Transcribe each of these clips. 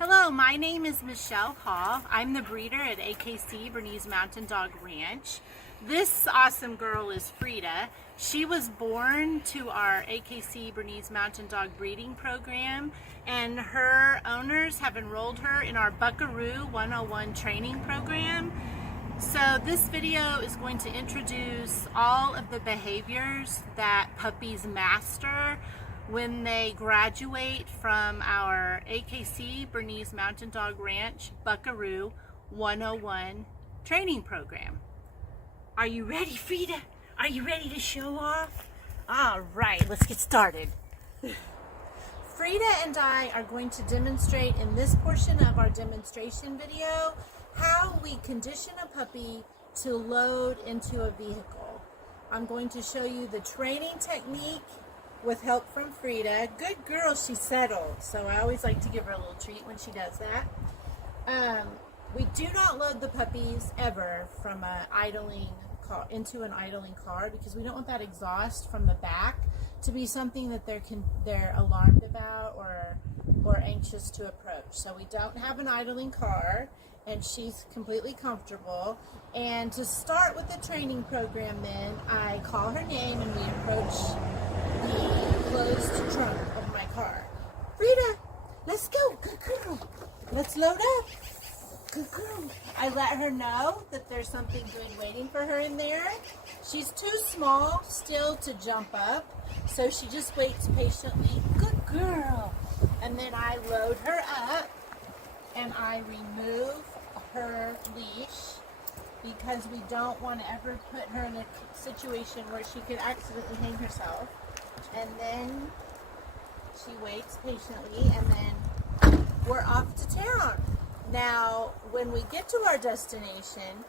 Hello, my name is Michelle Hall. I'm the breeder at AKC Bernese Mountain Dog Ranch. This awesome girl is Frida. She was born to our AKC Bernese Mountain Dog breeding program, and her owners have enrolled her in our Buckaroo 101 training program. So this video is going to introduce all of the behaviors that puppies master when they graduate from our AKC Bernese Mountain Dog Ranch Buckaroo 101 training program. Are you ready, Frida? Are you ready to show off? All right, let's get started. Frida and I are going to demonstrate in this portion of our demonstration video how we condition a puppy to load into a vehicle. I'm going to show you the training technique with help from Frida. Good girl, she settled. So I always like to give her a little treat when she does that. We do not load the puppies ever from an idling car into an idling car, because we don't want that exhaust from the back to be something that they're alarmed about or anxious to approach. So we don't have an idling car, and she's completely comfortable. And to start with the training program, then I call her name and we approach the closed trunk of my car. Frida, let's go. Good girl. Let's load up. Good girl. I let her know that there's something good waiting for her in there. She's too small still to jump up, so she just waits patiently. Good girl. And then I load her up and I remove her leash, because we don't want to ever put her in a situation where she could accidentally hang herself. And then she waits patiently, and then we're off to town. Now, when we get to our destination,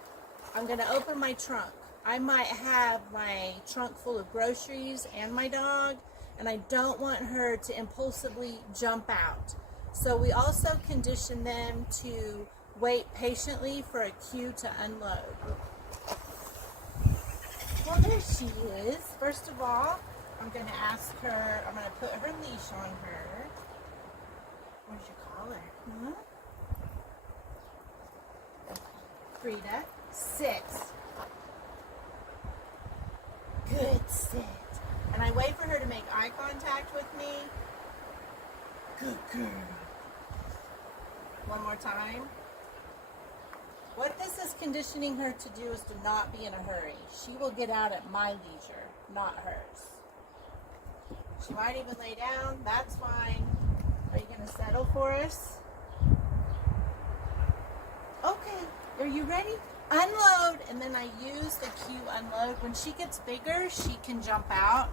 I'm going to open my trunk. I might have my trunk full of groceries and my dog, and I don't want her to impulsively jump out. So we also condition them to wait patiently for a cue to unload. Well, there she is. First of all, I'm going to ask her, I'm going to put her leash on her. Where's your collar? Huh? Okay. Frida, sit. Good, sit. And I wait for her to make eye contact with me. Good girl. One more time. What this is conditioning her to do is to not be in a hurry. She will get out at my leisure, not hers. She might even lay down. That's fine. Are you going to settle for us? Okay. Are you ready? Unload. And then I use the cue unload. When she gets bigger, she can jump out.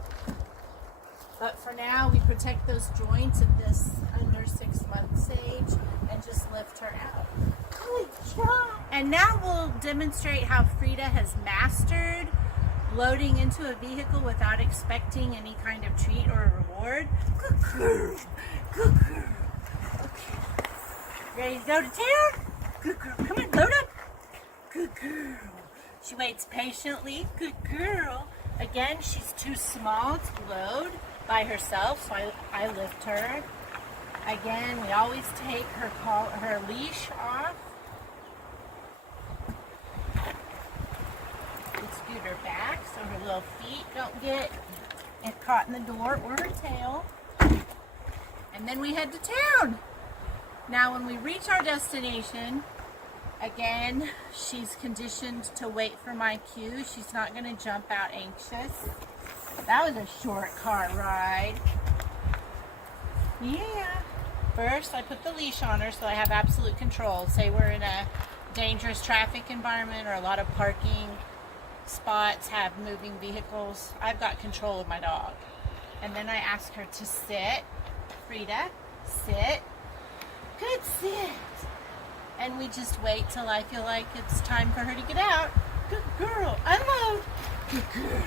But for now, we protect those joints at this under 6-month stage and just lift her out. Good job. And now we'll demonstrate how Frida has mastered loading into a vehicle without expecting any kind of treat or a reward. Good girl. Good girl. Okay. Ready to go to town? Good girl. Come on, load up. Good girl. She waits patiently. Good girl. Again, she's too small to load by herself, so I lift her. Again, we always take her leash off. We scoot her back so her little feet don't get caught in the door or her tail. And then we head to town. Now when we reach our destination, again, she's conditioned to wait for my cue. She's not going to jump out anxious. That was a short car ride. Yeah. First, I put the leash on her so I have absolute control. Say we're in a dangerous traffic environment or a lot of parking spots have moving vehicles. I've got control of my dog. And then I ask her to sit. Frida, sit. Good, sit. And we just wait till I feel like it's time for her to get out. Good girl. Unload. Good girl.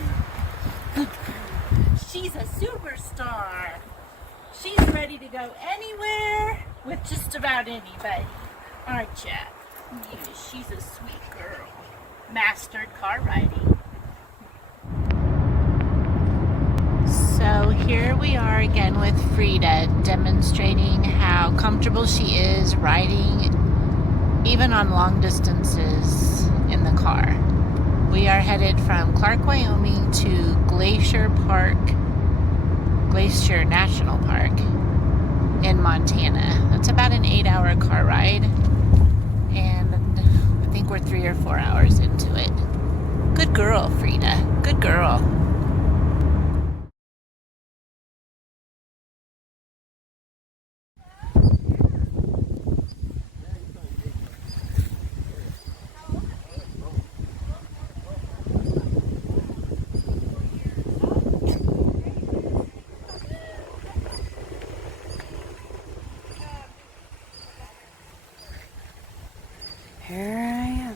Good girl. She's a superstar. She's ready to go anywhere with just about anybody. Aren't ya? Yeah, she's a sweet girl. Mastered car riding. So So here we are again with Frida, demonstrating how comfortable she is riding even on long distances in the car. We are headed from Clark, Wyoming to Glacier National Park in Montana. That's about an 8-hour car ride, and I think we're 3 or 4 hours into it. Good girl, Frida. Good girl. Here I am.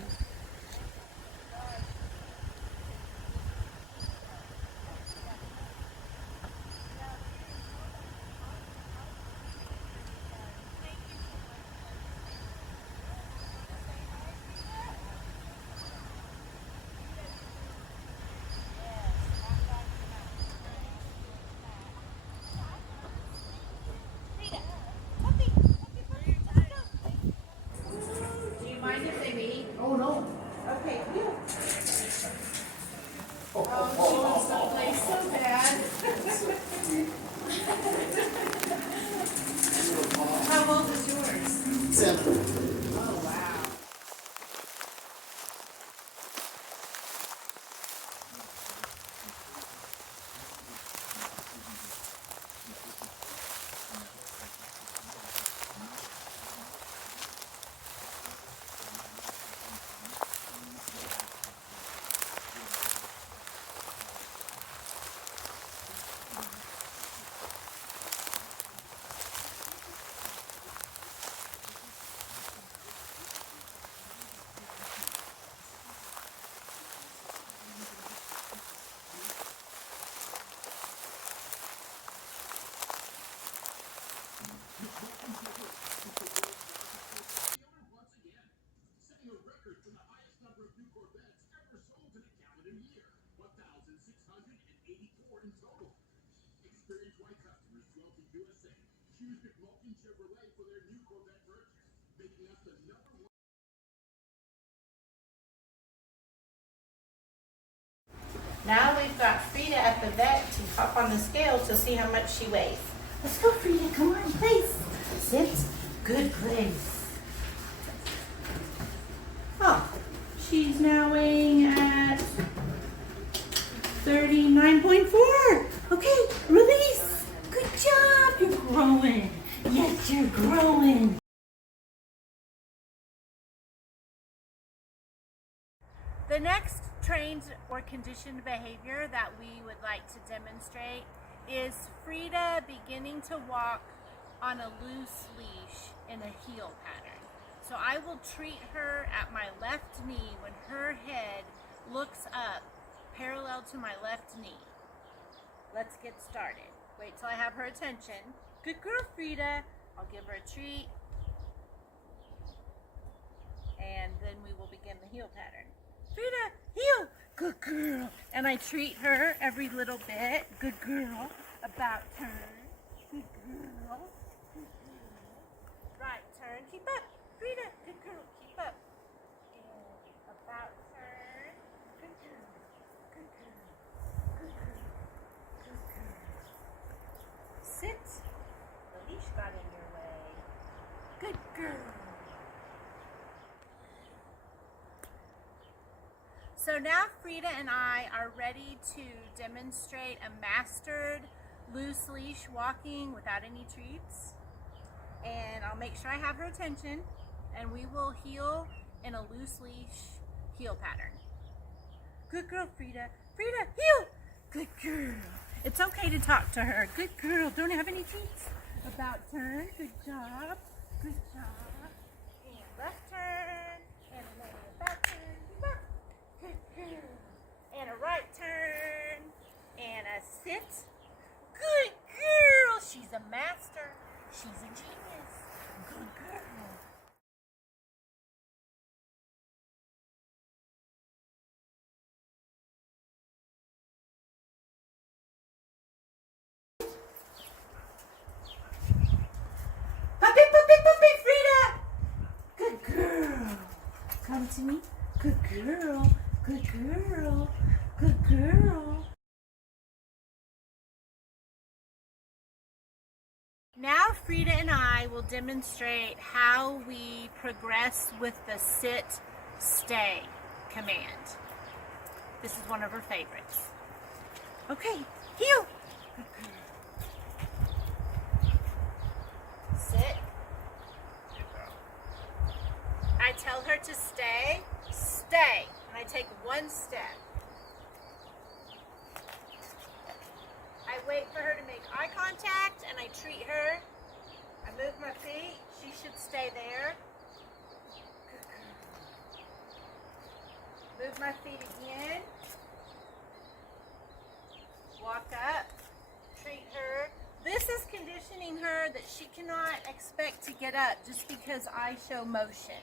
Do you mind if they meet? Oh no. Okay, cool. Oh, she wants to play so bad. How old is yours? 7. Oh, wow. Now we've got Frida at the vet to hop on the scale to see how much she weighs. Let's go, Frida. Come on, place. Sit. Good place. Oh, she's now weighing at 39.4. Okay, release. Good job. You're growing. Yes, you're growing. The next trained or conditioned behavior that we would like to demonstrate is Frida beginning to walk on a loose leash in a heel pattern. So I will treat her at my left knee when her head looks up parallel to my left knee. Let's get started. Wait till I have her attention. Good girl, Frida. I'll give her a treat. And then we will begin the heel pattern. Frida, heel. Good girl. And I treat her every little bit. Good girl. About turn. Good girl. Good girl. Right turn. Keep up. Frida, good girl. Keep up. And about turn. Good girl. Good girl. Good girl. Good girl. Sit. The leash got in your way. Good girl. So now Frida and I are ready to demonstrate a mastered loose leash walking without any treats. And I'll make sure I have her attention, and we will heel in a loose leash heel pattern. Good girl, Frida. Frida, heel. Good girl. It's okay to talk to her. Good girl. Don't have any treats. About turn. Good job. Good job. And left turn. And another about turn. Good girl. And a right turn. And a sit. Good girl. She's a master. She's a genius. Good girl. to me. Good girl. Good girl. Good girl. Now Frida and I will demonstrate how we progress with the sit-stay command. This is one of her favorites. Okay, heel. Sit. Good girl. I tell her to stay, stay. And I take one step. I wait for her to make eye contact and I treat her. I move my feet. She should stay there. Move my feet again. Walk up. Treat her. This is conditioning her that she cannot expect to get up just because I show motion.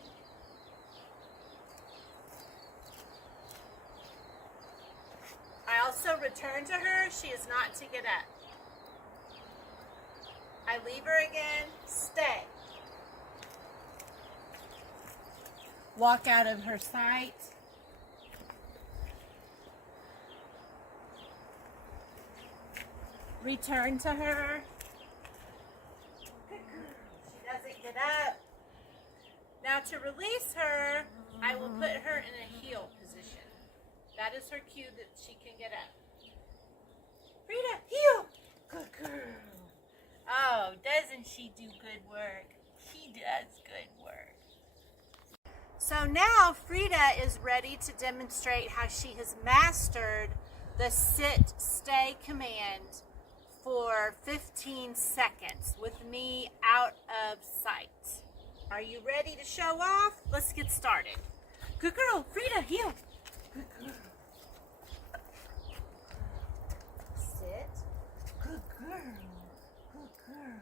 I also return to her. She is not to get up. I leave her again. Stay. Walk out of her sight. Return to her. She doesn't get up. Now to release her, I will put her in a heel position. That is her cue that she can get up. Frida, heel. Good girl. Oh, doesn't she do good work? She does good work. So now Frida is ready to demonstrate how she has mastered the sit-stay command for 15 seconds with me out of sight. Are you ready to show off? Let's get started. Good girl, Frida, heel. Good girl. Sit. Good girl. Good girl.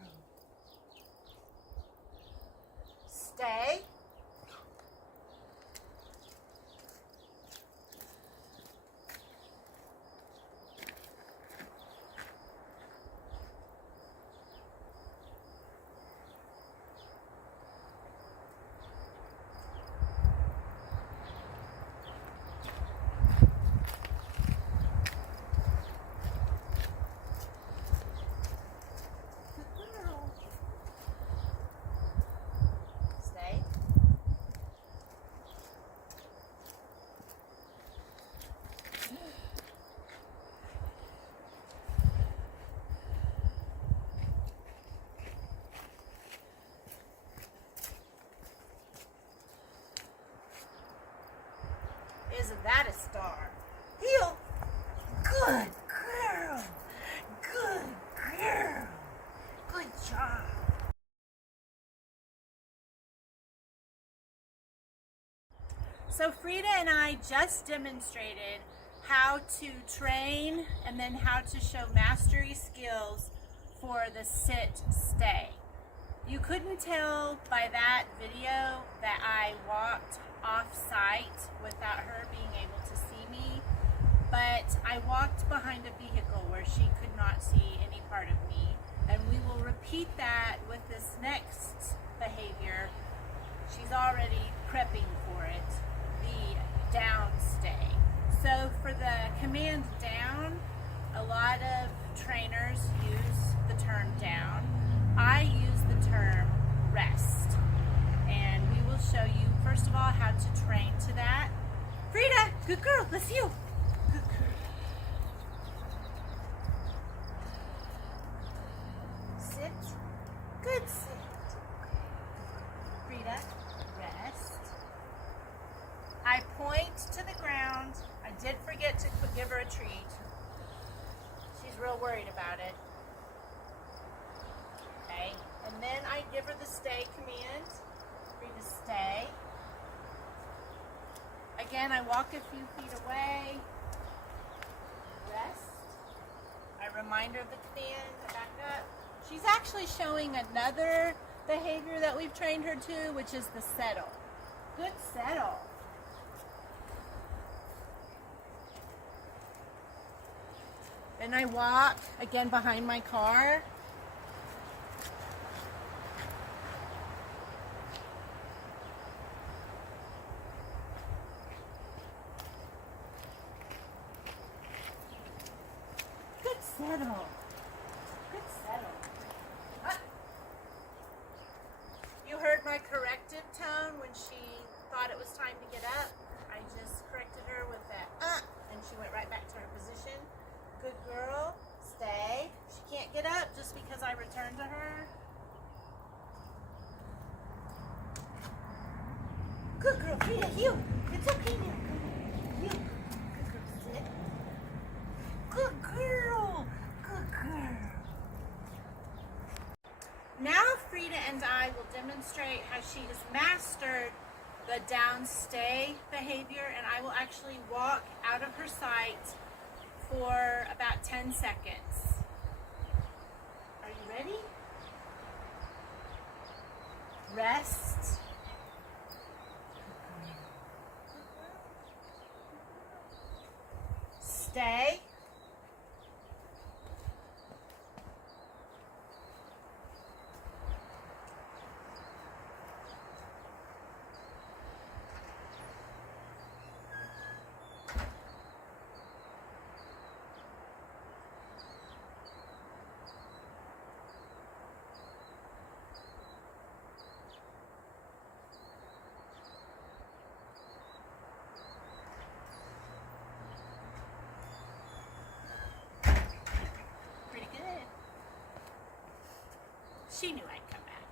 Stay. Isn't that a star? Heel. Good girl. Good girl. Good job. So Frida and I just demonstrated how to train and then how to show mastery skills for the sit-stay. You couldn't tell by that video that I walked off-site without her being able to see me, but I walked behind a vehicle where she could not see any part of me, and we will repeat that with this next behavior. She's already prepping for it, the down stay. So for the command down, a lot of trainers use the term down. I use the term rest, and we will show you first of all how to train to that. Frida, good girl, let's heel. Good girl. Sit. Good sit. Frida, rest. I point to the ground. I did forget to give her a treat. She's real worried about it. Okay, and then I give her the stay command. Frida, stay. Again, I walk a few feet away. Rest. I remind her of the command. I back up. She's actually showing another behavior that we've trained her to, which is the settle. Good settle. Then I walk again behind my car. settle. Good settle. You heard my corrective tone when she thought it was time to get up. I just corrected her with that and she went right back to her position. Good girl. Stay. She can't get up just because I returned to her. Good girl, Frida, you. It's okay now. Come on. You. Good girl, sit. Good girl. Good girl. Now Frida and I will demonstrate how she has mastered the down stay behavior, and I will actually walk out of her sight for about 10 seconds. Are you ready? Rest. Stay. She knew I'd come back.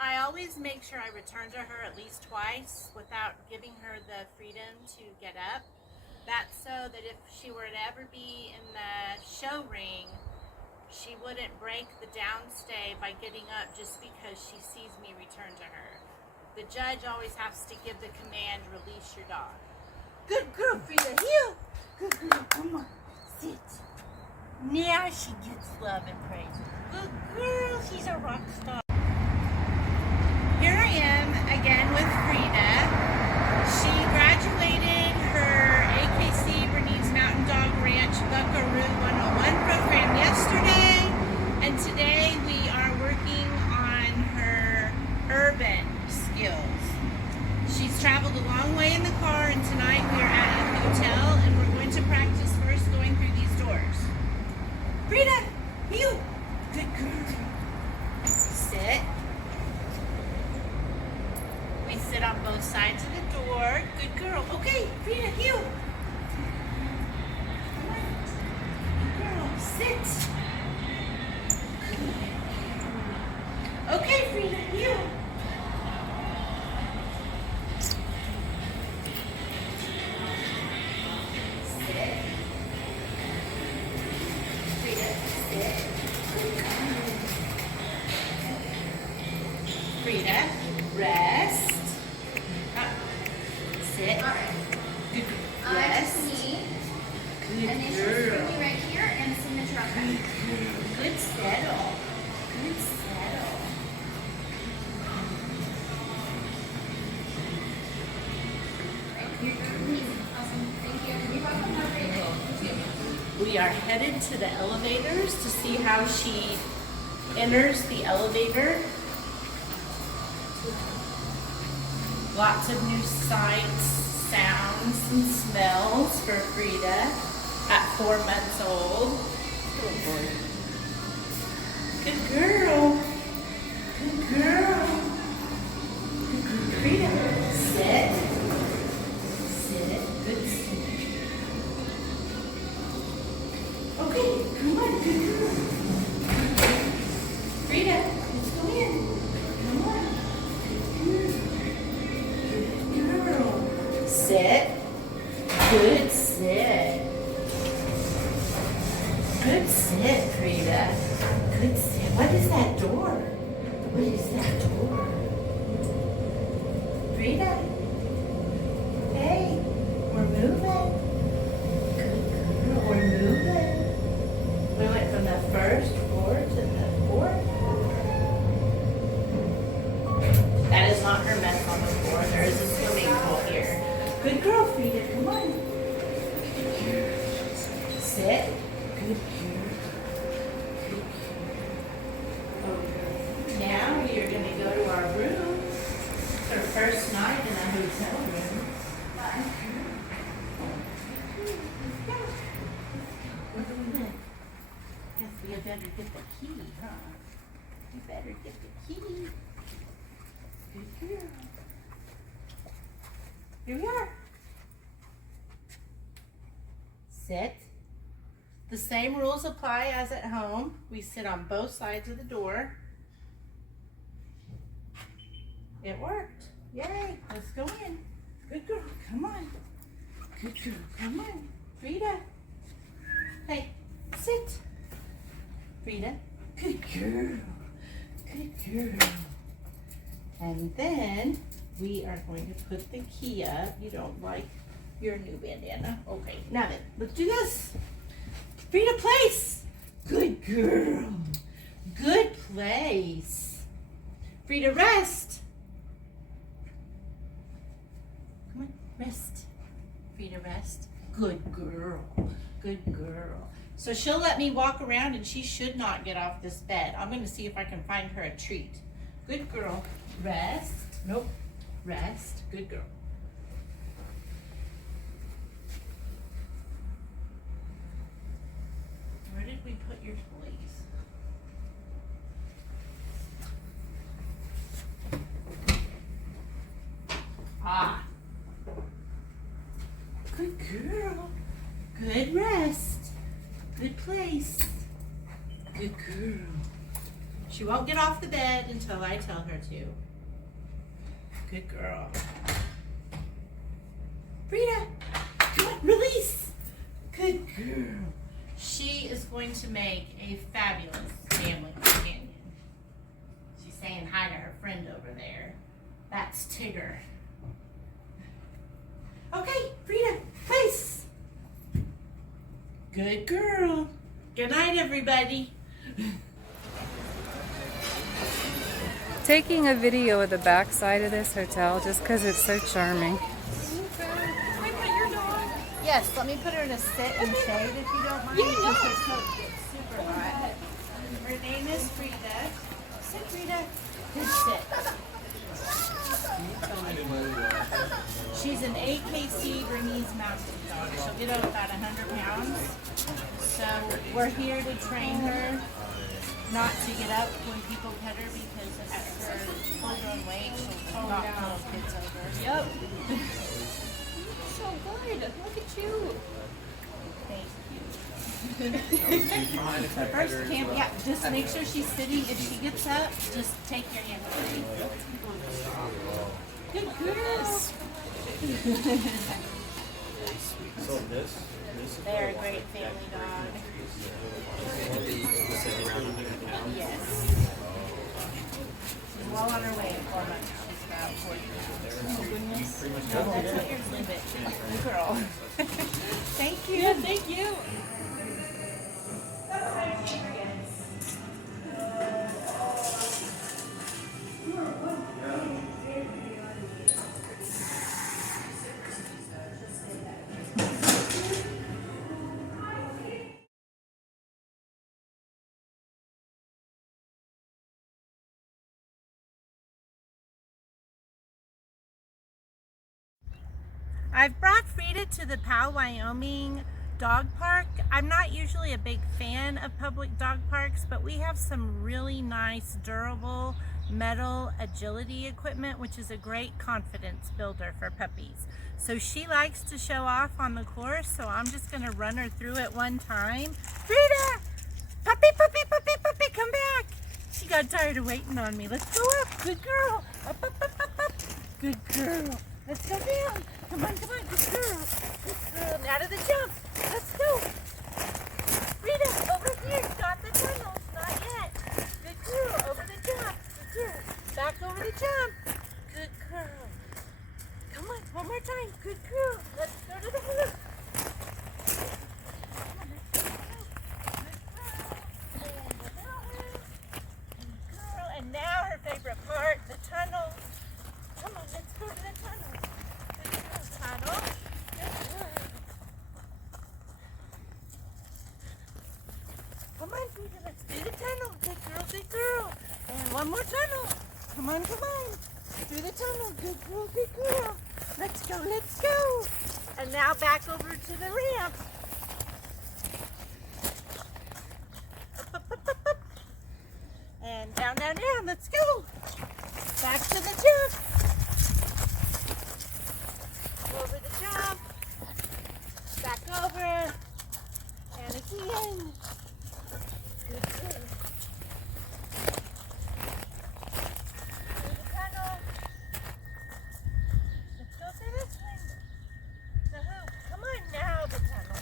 I always make sure I return to her at least twice without giving her the freedom to get up. That's so that if she were to ever be in the show ring, she wouldn't break the downstay by getting up just because she sees me return to her. The judge always has to give the command, release your dog. Good girl, Frida, heel. Good girl, come on, sit. Now she gets love and praise. Good girl, she's a rock star. Here I am again with Frida. She graduated her AKC Bernese Mountain Dog Ranch Buckaroo 101 program yesterday, and today we are working on her urban skills. She's traveled a long way in the car, and tonight we are at a hotel, and we're going to practice first going through these doors. Frida, you. Good girl. Sit. We sit on both sides of the door. Good girl. Okay, Frida, you. Come on. Good girl. Sit. Okay, Frida, you. Frida, rest. Sit. All right. Good. Rest. Me. Good Initials girl. for me right here and signature on back. Good settle. Good settle. Awesome. Thank you. You're welcome. Have a great day. We are headed to the elevators to see how she enters the elevator. Lots of new sights, sounds, and smells for Frida at 4 months old. Oh boy. Good girl. Good girl. Good girl. Frida, sit. Sit. Good sit. Okay, come on, good girl. Frida, let's go in. Come on. Good girl. Sit. Good sit. Good sit, Frida. Good sit. What is that door? What is that door? Frida? Hey, we're moving. Good girl, we're moving. We went from the first floor to the fourth floor. That is not her mess on the floor. There is a swimming pool here. Good girl, Frida. Come on. Sit. Good girl. Now we are going to go to our room. It's our first night in a hotel room. better get the key, huh? You better get the key. Good girl. Here we are. Sit. The same rules apply as at home. We sit on both sides of the door. It worked. Yay. Let's go in. Good girl. Come on. Good girl. Come on. Frida. Hey, sit. Frida. Good girl. Good girl. And then we are going to put the key up. You don't like your new bandana. Okay, now then, let's do this. Frida, place. Good girl. Good place. Frida, rest. Come on, rest. Frida, rest. Good girl. Good girl. So she'll let me walk around and she should not get off this bed. I'm going to see if I can find her a treat. Good girl. Rest. Nope. Rest. Good girl. Where did we put your toys? Ah. Good girl. Good rest. Good place. Good girl. She won't get off the bed until I tell her to. Good girl. Frida, come on, release. Good girl. She is going to make a fabulous family companion. She's saying hi to her friend over there. That's Tigger. Okay, Frida, place. Good girl. Good night, everybody. Taking a video of the backside of this hotel just because it's so charming. Yes, let me put her in a sit and shade if you don't mind. Yeah, because her coat gets super hot. Her name is Frida. Sit, Frida. Good sit. She's an AKC Bernese Mountain Dog. She'll get up about 100 pounds. So we're here to train her not to get up when people pet her because at her full-grown weight, she'll knock little kids over. Yep. So good. Look at you. Thank you. The first camp, yeah, just make sure she's sitting. If she gets up, just take your hand away. Good girl. So this They're a great family dog. Yes. She's well on her way in 4 months. She's about 40 pounds. Oh goodness. No, that's not your limit. Good girl. Thank you. Yeah, thank you. I've brought Frida to the Powell, Wyoming dog park. I'm not usually a big fan of public dog parks, but we have some really nice, durable metal agility equipment, which is a great confidence builder for puppies. So she likes to show off on the course, so I'm just gonna run her through it one time. Frida! Puppy, puppy, puppy, puppy, come back! She got tired of waiting on me. Let's go up, good girl. Up, up, up, up, up. Good girl. Let's go down. Come on, good girl. Good girl. Now to the jump. Let's go. Frida, over here. Not the tunnels. Not yet. Good girl. Over the jump. Good girl. Back over the jump. Good girl. Come on, one more time. Good girl. Let's go to the hoop. Come on, let's go. Good girl. And the little hoop. Good girl. And now her favorite part, the tunnel. Come on, let's go to the tunnel. Good girl, tunnel. Good girl. Come on, Frida, let's do the tunnel. Good girl, good girl. And one more tunnel. Come on, come on. Through the tunnel. Good girl, good girl. Let's go, let's go. And now back over to the ramp. Up, up, up, up. down, down, down. Let's go. Back to the jump. Over the jump. Back over. And again. Good girl. Through the tunnel. Let's go through this one. The hoop. Come on now, the tunnel.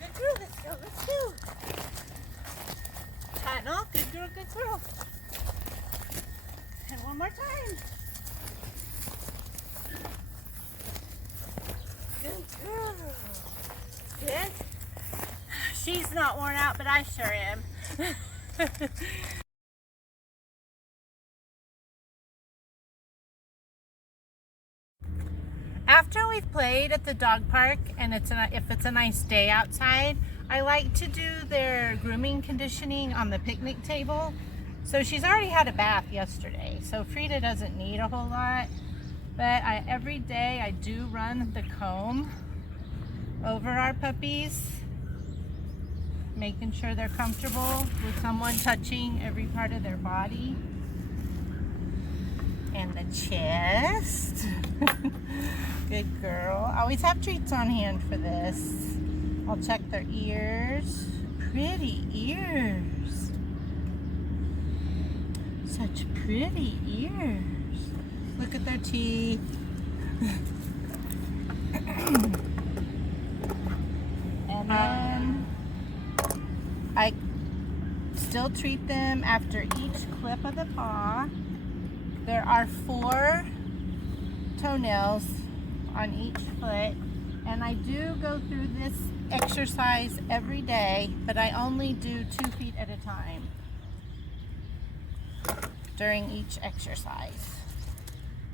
Good girl, let's go, let's go. Tunnel, good girl, good girl. And one more time. Good girl. Good. She's not worn out, but I sure am. After we've played at the dog park and if it's a nice day outside, I like to do their grooming conditioning on the picnic table. So she's already had a bath yesterday, so Frida doesn't need a whole lot. But every day I do run the comb over our puppies, making sure they're comfortable with someone touching every part of their body. And the chest. Good girl. Always have treats on hand for this. I'll check their ears. Pretty ears. Such pretty ears. Look at their teeth. And then I still treat them after each clip of the paw. There are 4 toenails on each foot, and I do go through this exercise every day, but I only do 2 feet at a time during each exercise.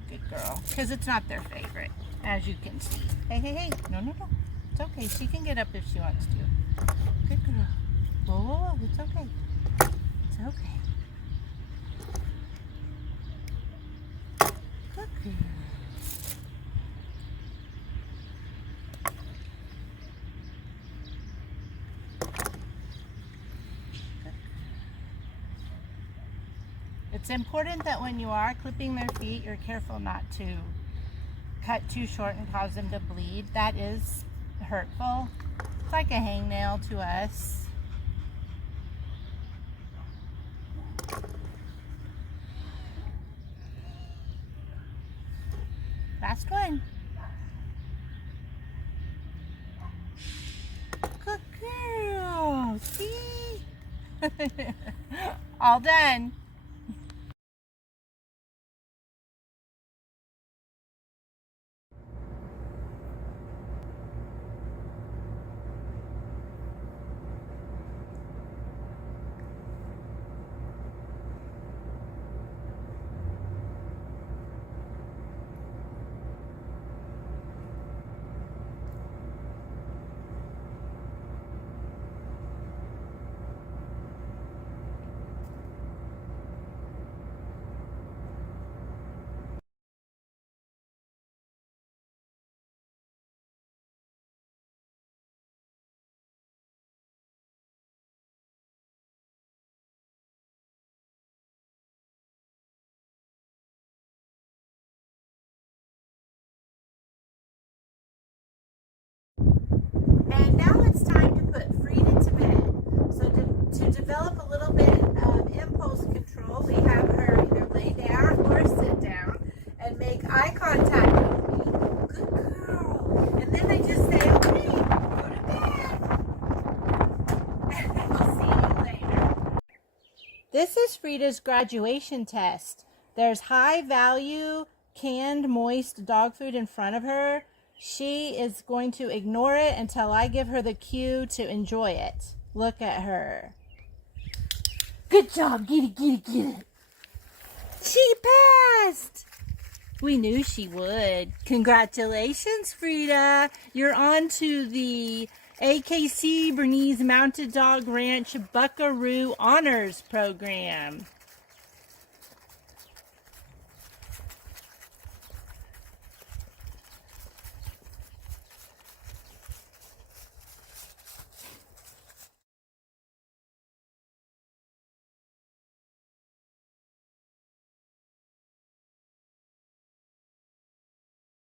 Good girl, because it's not their favorite, as you can see. Hey, hey, hey, no, no, no, it's okay. She can get up if she wants to. Good girl. Whoa, whoa, whoa, it's okay. It's okay. Good girl. It's important that when you are clipping their feet, you're careful not to cut too short and cause them to bleed. That is hurtful. It's like a hangnail to us. Last one. Good girl. See? All done. And now it's time to put Frida to bed. So to develop a little bit of impulse control, we have her either lay down or sit down and make eye contact with me. Good girl. And then I just say, okay, go to bed. And we'll see you later. This is Frida's graduation test. There's high value canned moist dog food in front of her. She is going to ignore it until I give her the cue to enjoy it. Look at her. Good job. Get it, get it, get it. She passed. We knew she would. Congratulations, Frida. You're on to the AKC Bernese Mountain Dog Ranch Buckaroo Honors Program.